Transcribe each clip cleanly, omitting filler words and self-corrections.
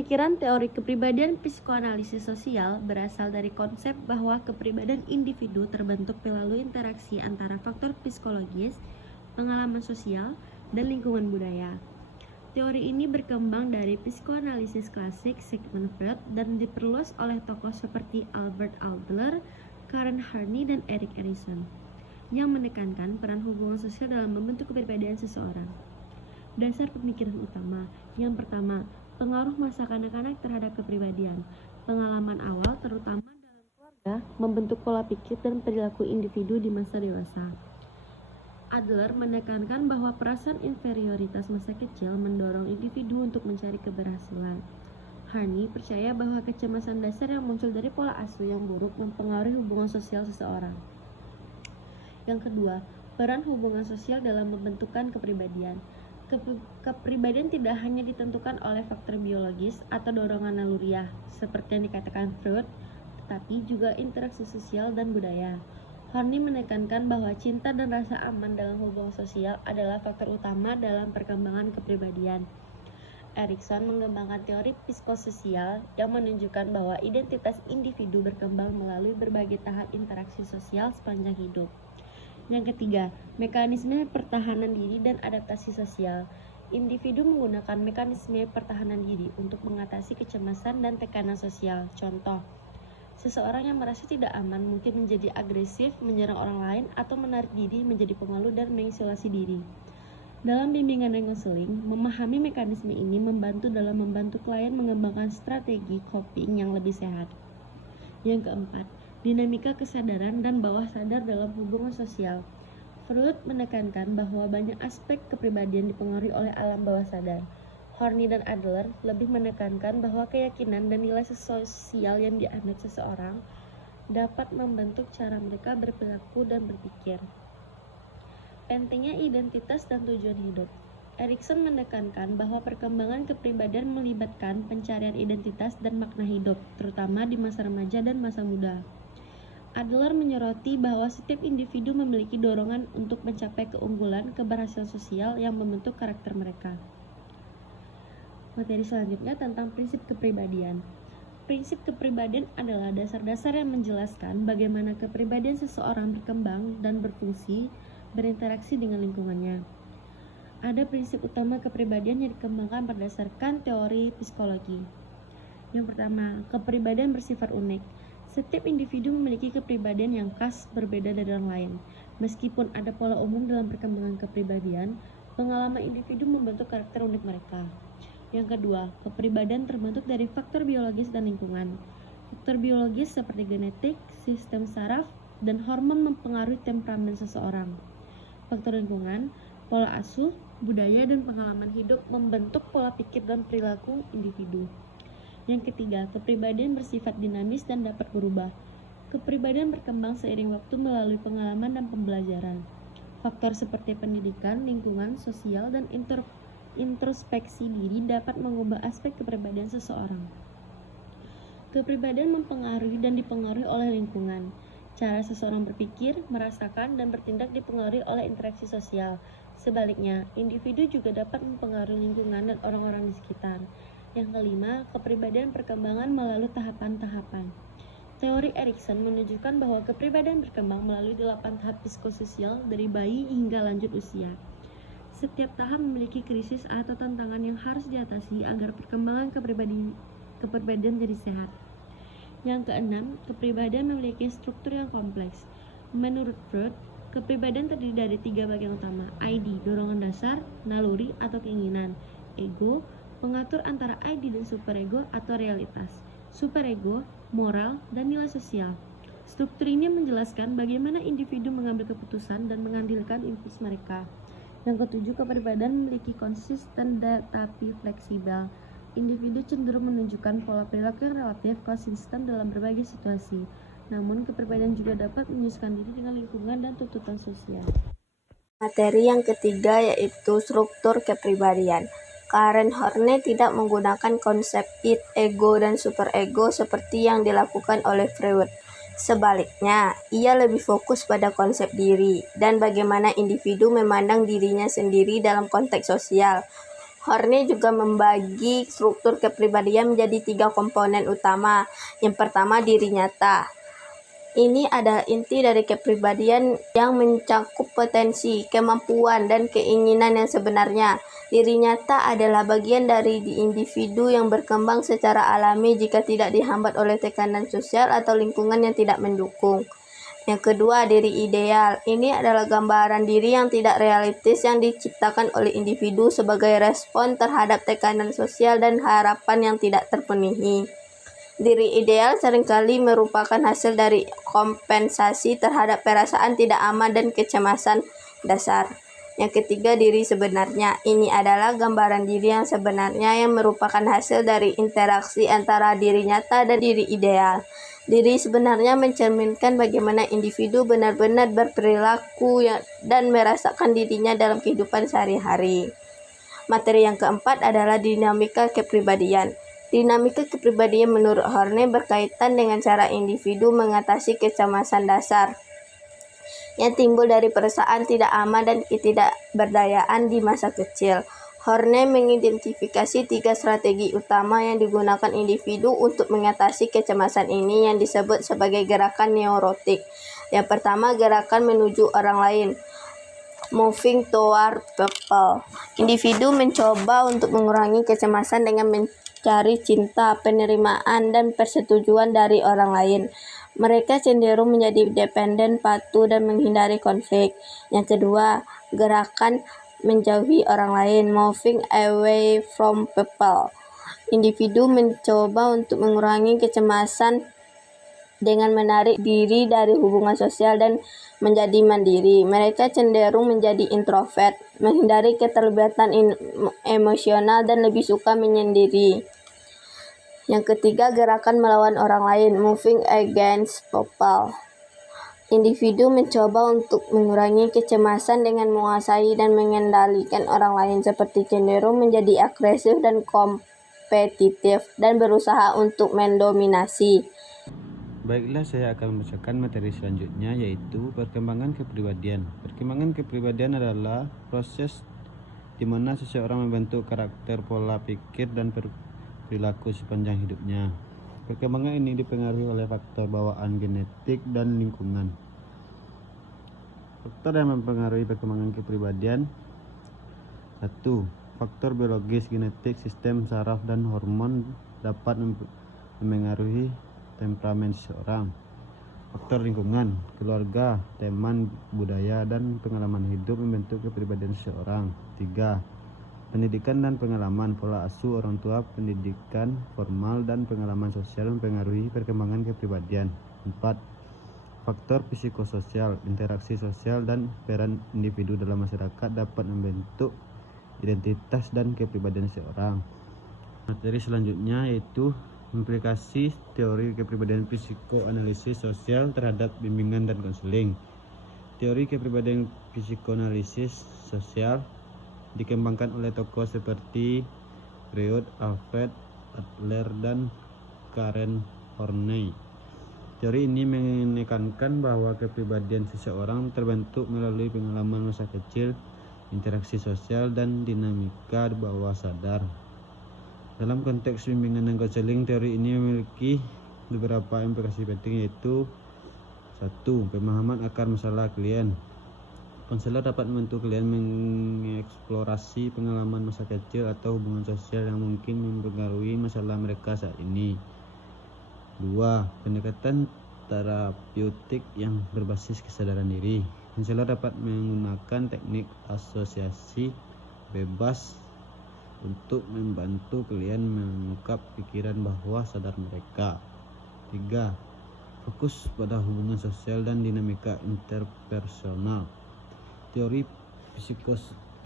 Pemikiran teori kepribadian psikoanalisis sosial berasal dari konsep bahwa kepribadian individu terbentuk melalui interaksi antara faktor psikologis, pengalaman sosial, dan lingkungan budaya. Teori ini berkembang dari psikoanalisis klasik Sigmund Freud dan diperluas oleh tokoh seperti Albert Adler, Karen Horney, dan Erik Erikson, yang menekankan peran hubungan sosial dalam membentuk kepribadian seseorang. Dasar pemikiran utama. Yang pertama, pengaruh masa kanak-kanak terhadap kepribadian. Pengalaman awal, terutama dalam keluarga, membentuk pola pikir dan perilaku individu di masa dewasa. Adler menekankan bahwa perasaan inferioritas masa kecil mendorong individu untuk mencari keberhasilan. Horney percaya bahwa kecemasan dasar yang muncul dari pola asuh yang buruk mempengaruhi hubungan sosial seseorang. Yang kedua, peran hubungan sosial dalam membentukkan kepribadian. Kepribadian tidak hanya ditentukan oleh faktor biologis atau dorongan naluriah, seperti yang dikatakan Freud, tetapi juga interaksi sosial dan budaya. Horney menekankan bahwa cinta dan rasa aman dalam hubungan sosial adalah faktor utama dalam perkembangan kepribadian. Erikson mengembangkan teori psikososial yang menunjukkan bahwa identitas individu berkembang melalui berbagai tahap interaksi sosial sepanjang hidup. Yang ketiga, mekanisme pertahanan diri dan adaptasi sosial. Individu menggunakan mekanisme pertahanan diri untuk mengatasi kecemasan dan tekanan sosial. Contoh, seseorang yang merasa tidak aman mungkin menjadi agresif, menyerang orang lain, atau menarik diri menjadi pemalu dan mengisolasi diri. Dalam bimbingan dan konseling, memahami mekanisme ini membantu klien mengembangkan strategi coping yang lebih sehat. Yang keempat, dinamika kesadaran dan bawah sadar dalam hubungan sosial. Freud menekankan bahwa banyak aspek kepribadian dipengaruhi oleh alam bawah sadar. Horney dan Adler lebih menekankan bahwa keyakinan dan nilai sosial yang dianut seseorang dapat membentuk cara mereka berperilaku dan berpikir. Pentingnya identitas dan tujuan hidup. Erikson menekankan bahwa perkembangan kepribadian melibatkan pencarian identitas dan makna hidup, terutama di masa remaja dan masa muda. Adler menyoroti bahwa setiap individu memiliki dorongan untuk mencapai keunggulan keberhasilan sosial yang membentuk karakter mereka. Materi selanjutnya tentang prinsip kepribadian. Prinsip kepribadian adalah dasar-dasar yang menjelaskan bagaimana kepribadian seseorang berkembang dan berfungsi berinteraksi dengan lingkungannya. Ada prinsip utama kepribadian yang dikembangkan berdasarkan teori psikologi. Yang pertama, kepribadian bersifat unik. Setiap individu memiliki kepribadian yang khas berbeda dari orang lain. Meskipun ada pola umum dalam perkembangan kepribadian, pengalaman individu membentuk karakter unik mereka. Yang kedua, kepribadian terbentuk dari faktor biologis dan lingkungan. Faktor biologis seperti genetik, sistem saraf, dan hormon mempengaruhi temperamen seseorang. Faktor lingkungan, pola asuh, budaya, dan pengalaman hidup membentuk pola pikir dan perilaku individu. Yang ketiga, kepribadian bersifat dinamis dan dapat berubah. Kepribadian berkembang seiring waktu melalui pengalaman dan pembelajaran. Faktor seperti pendidikan, lingkungan, sosial, dan introspeksi diri dapat mengubah aspek kepribadian seseorang. Kepribadian mempengaruhi dan dipengaruhi oleh lingkungan. Cara seseorang berpikir, merasakan, dan bertindak dipengaruhi oleh interaksi sosial. Sebaliknya, individu juga dapat mempengaruhi lingkungan dan orang-orang di sekitar. Yang kelima, kepribadian perkembangan melalui tahapan-tahapan. Teori Erikson menunjukkan bahwa kepribadian berkembang melalui 8 tahap psikososial dari bayi hingga lanjut usia. Setiap tahap memiliki krisis atau tantangan yang harus diatasi agar perkembangan kepribadian jadi sehat. Yang keenam, kepribadian memiliki struktur yang kompleks. Menurut Freud, kepribadian terdiri dari 3 bagian utama: ID, dorongan dasar, naluri atau keinginan, ego, pengatur antara ID dan superego atau realitas, superego, moral, dan nilai sosial. Struktur ini menjelaskan bagaimana individu mengambil keputusan dan mengandalkan impuls mereka. Yang ketujuh, kepribadian memiliki konsisten tetapi fleksibel. Individu cenderung menunjukkan pola perilaku yang relatif konsisten dalam berbagai situasi. Namun, kepribadian juga dapat menyesuaikan diri dengan lingkungan dan tuntutan sosial. Materi yang ketiga yaitu struktur kepribadian. Karen Horney tidak menggunakan konsep id, ego, dan superego seperti yang dilakukan oleh Freud. Sebaliknya, ia lebih fokus pada konsep diri dan bagaimana individu memandang dirinya sendiri dalam konteks sosial. Horne juga membagi struktur kepribadian menjadi 3 komponen utama. Yang pertama, diri nyata. Ini adalah inti dari kepribadian yang mencakup potensi, kemampuan, dan keinginan yang sebenarnya. Diri nyata adalah bagian dari individu yang berkembang secara alami jika tidak dihambat oleh tekanan sosial atau lingkungan yang tidak mendukung. Yang kedua, diri ideal. Ini adalah gambaran diri yang tidak realistis yang diciptakan oleh individu sebagai respon terhadap tekanan sosial dan harapan yang tidak terpenuhi. Diri ideal seringkali merupakan hasil dari kompensasi terhadap perasaan tidak aman dan kecemasan dasar. Yang ketiga, diri sebenarnya. Ini adalah gambaran diri yang sebenarnya yang merupakan hasil dari interaksi antara diri nyata dan diri ideal. Diri sebenarnya mencerminkan bagaimana individu benar-benar berperilaku dan merasakan dirinya dalam kehidupan sehari-hari. Materi yang keempat adalah dinamika kepribadian. Dinamika kepribadian menurut Horne berkaitan dengan cara individu mengatasi kecemasan dasar yang timbul dari perasaan tidak aman dan ketidakberdayaan di masa kecil. Horne mengidentifikasi 3 strategi utama yang digunakan individu untuk mengatasi kecemasan ini yang disebut sebagai gerakan neurotik. Yang pertama, gerakan menuju orang lain. Moving toward people. Individu mencoba untuk mengurangi kecemasan dengan mencari cinta, penerimaan, dan persetujuan dari orang lain. Mereka cenderung menjadi dependen, patuh, dan menghindari konflik. Yang kedua, gerakan menjauhi orang lain, moving away from people. Individu mencoba untuk mengurangi kecemasan dengan menarik diri dari hubungan sosial dan menjadi mandiri. Mereka cenderung menjadi introvert, menghindari keterlibatan emosional, dan lebih suka menyendiri. Yang ketiga, gerakan melawan orang lain, moving against people. Individu mencoba untuk mengurangi kecemasan dengan menguasai dan mengendalikan orang lain, seperti cenderung menjadi agresif dan kompetitif, dan berusaha untuk mendominasi. Baiklah, saya akan membacakan materi selanjutnya, yaitu perkembangan kepribadian. Perkembangan kepribadian adalah proses di mana seseorang membentuk karakter, pola pikir, dan perilaku sepanjang hidupnya. Perkembangan ini dipengaruhi oleh faktor bawaan, genetik, dan lingkungan. Faktor yang mempengaruhi perkembangan kepribadian: 1. Faktor biologis, genetik, sistem saraf, dan hormon dapat memengaruhi temperamen seseorang. Faktor lingkungan, keluarga, teman, budaya, dan pengalaman hidup membentuk kepribadian seseorang. 3. Pendidikan dan pengalaman, pola asuh orang tua, pendidikan formal, dan pengalaman sosial mempengaruhi perkembangan kepribadian. 4. Faktor psikososial, interaksi sosial, dan peran individu dalam masyarakat dapat membentuk identitas dan kepribadian seseorang. Materi selanjutnya yaitu implikasi teori kepribadian psikoanalisis sosial terhadap bimbingan dan konseling. Teori kepribadian psikoanalisis sosial dikembangkan oleh tokoh seperti Freud, Alfred Adler, dan Karen Horney. Teori ini menekankan bahwa kepribadian seseorang terbentuk melalui pengalaman masa kecil, interaksi sosial, dan dinamika bawah sadar. Dalam konteks bimbingan dan konseling, teori ini memiliki beberapa implikasi penting, yaitu 1. Pemahaman akar masalah klien. Konselor dapat membantu klien mengeksplorasi pengalaman masa kecil atau hubungan sosial yang mungkin mempengaruhi masalah mereka saat ini. 2. Pendekatan terapeutik yang berbasis kesadaran diri. Konselor dapat menggunakan teknik asosiasi bebas untuk membantu klien mengungkap pikiran bawah sadar mereka. 3. Fokus pada hubungan sosial dan dinamika interpersonal. Teori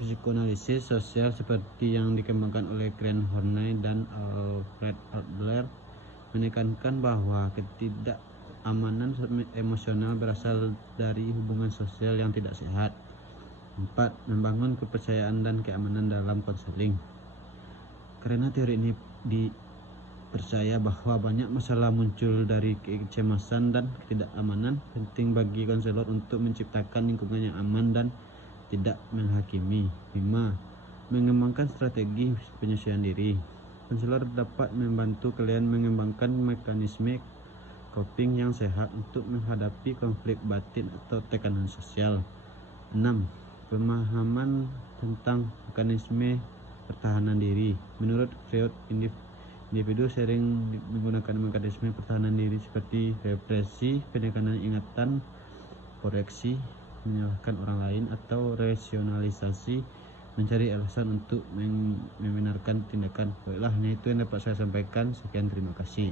psikoanalisis sosial seperti yang dikembangkan oleh Karen Horney dan Alfred Adler menekankan bahwa ketidakamanan emosional berasal dari hubungan sosial yang tidak sehat. 4. Membangun kepercayaan dan keamanan dalam konseling. Karena teori ini dipercaya bahwa banyak masalah muncul dari kecemasan dan ketidakamanan, penting bagi konselor untuk menciptakan lingkungan yang aman dan tidak menghakimi. 5. Mengembangkan strategi penyesuaian diri. Konselor dapat membantu kalian mengembangkan mekanisme coping yang sehat untuk menghadapi konflik batin atau tekanan sosial. 6. Pemahaman tentang mekanisme pertahanan diri. Menurut Freud, individu sering menggunakan mekanisme pertahanan diri seperti represi, penekanan ingatan, koreksi, menyalahkan orang lain, atau rasionalisasi, mencari alasan untuk membenarkan tindakan. Baiklah, ini itu yang dapat saya sampaikan. Sekian, terima kasih.